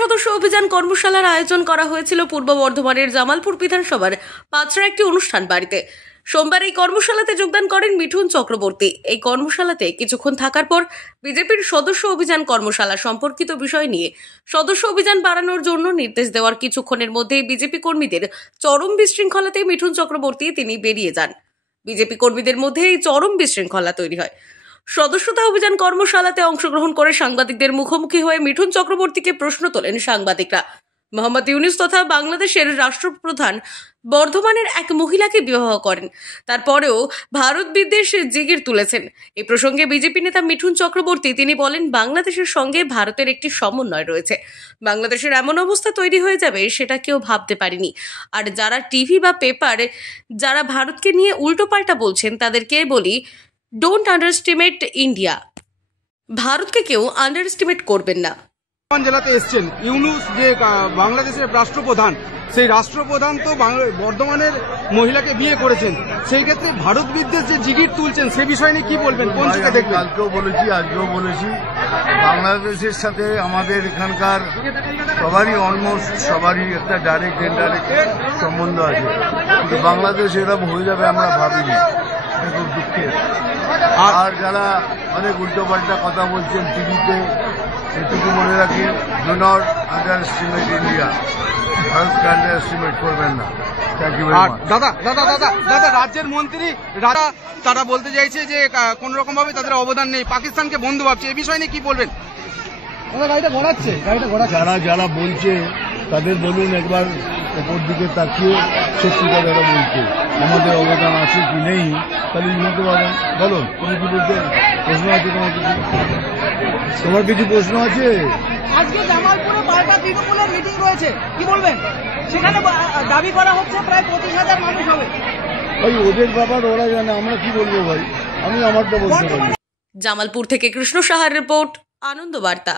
সদস্য অভিযান কর্মশালার আয়োজন করা হয়েছিল পূর্ব বর্ধমানের জামালপুর বিধানসভার পাঁচরা একটি অনুষ্ঠান বাড়িতে। সোমবার এই কর্মশালাতে যোগদান করেন মিঠুন চক্রবর্তী। এই কর্মশালাতে কিছুক্ষণ থাকার পর বিজেপির সদস্য অভিযান কর্মশালা সম্পর্কিত বিষয় নিয়ে সদস্য অভিযান বাড়ানোর জন্য নির্দেশ দেওয়ার কিছুক্ষণের মধ্যেই বিজেপি কর্মীদের চরম বিশৃঙ্খলাতে মিঠুন চক্রবর্তী তিনি বেরিয়ে যান। বিজেপি কর্মীদের মধ্যে এই চরম বিশৃঙ্খলা তৈরি হয়। সদস্যতা অভিযান কর্মশালাতে অংশগ্রহণ করে সাংবাদিকদের মুখোমুখি হয়ে মিঠুন চক্রবর্তীকে প্রশ্ন তোলেন সাংবাদিকরা। মোহাম্মদ ইউনূস তথা বাংলাদেশের রাষ্ট্রপ্রধান বর্ধমানের এক মহিলাকে বিবাহ করেন, তারপরেও ভারত বিদ্বেষ জিগির তুলেছেন। এই প্রসঙ্গে বিজেপি নেতা মিঠুন চক্রবর্তী তিনি বলেন, বাংলাদেশের সঙ্গে ভারতের একটি সমন্বয় রয়েছে। বাংলাদেশের এমন অবস্থা তৈরি হয়ে যাবে সেটা কেউ ভাবতে পারেনি। আর যারা টিভি বা পেপারে যারা ভারতকে নিয়ে উল্টোপাল্টা বলছেন তাদেরকে বলি, ডোন্ট আন্ডারস্টিমেট ইন্ডিয়া। ভারতকে কেউ আন্ডারস্টিমেট করবেন না। জেলাতে এসছেন ইউনূস, যে বাংলাদেশের রাষ্ট্রপ্রধান, সেই রাষ্ট্রপ্রধান তো বর্ধমানের মহিলাকে বিয়ে করেছেন। সেই ক্ষেত্রে ভারত বিদ্বেষ যে জিগির তুলছেন সে বিষয় নিয়ে কি বলবেন? কোন চোখে দেখবেন? কালকেও বলেছি, আজকেও বলেছি, বাংলাদেশের সাথে আমাদের এখানকার সবারই অলমোস্ট সবারই একটা ডাইরেক্ট ইনডাইরেক্ট সম্বন্ধ আছে, কিন্তু বাংলাদেশ এরকম হয়ে যাবে আমরা ভাবিনি। খুব দুঃখের। আর যারা অনেক উল্টোপাল্টা কথা বলছেন টিভিতে, এটুকু মনে রাখি, ডু নট আন্ডারস্টিমেট ইন্ডিয়া। ভারতকে আন্ডারস্টিমেট করবেন না। Thank you very much. দাদা রাজ্যের মন্ত্রী তারা বলতে চাইছে যে কোন রকম ভাবে তাদের অবদান নেই, পাকিস্তানকে বন্ধু ভাবছে, এই বিষয় নিয়ে কি বলবেন? যারা বলছে তাদের বলুন একবার ওপর দিকে তাকিয়ে সত্যিটা যারা বলছে আমাদের অবদান আছে কি নেই, তাহলে জানতে পারবেন। বলো, তুমি কি বলতে প্রশ্ন আছে? তোমার কিছু প্রশ্ন আছে? আজকে জামালপুরে পাল্টা তৃণমূলের মিটিং রয়েছে, কি বলবেন? সেখানে দাবি করা হচ্ছে প্রায় 25,000 মানুষ হবে। ভাই ওদের ব্যাপার ওরা জানে, আমরা কি বলবো ভাই, আমি আমারটা বলতে পারি। জামালপুর থেকে কৃষ্ণ সাহার রিপোর্ট, আনন্দ বার্তা।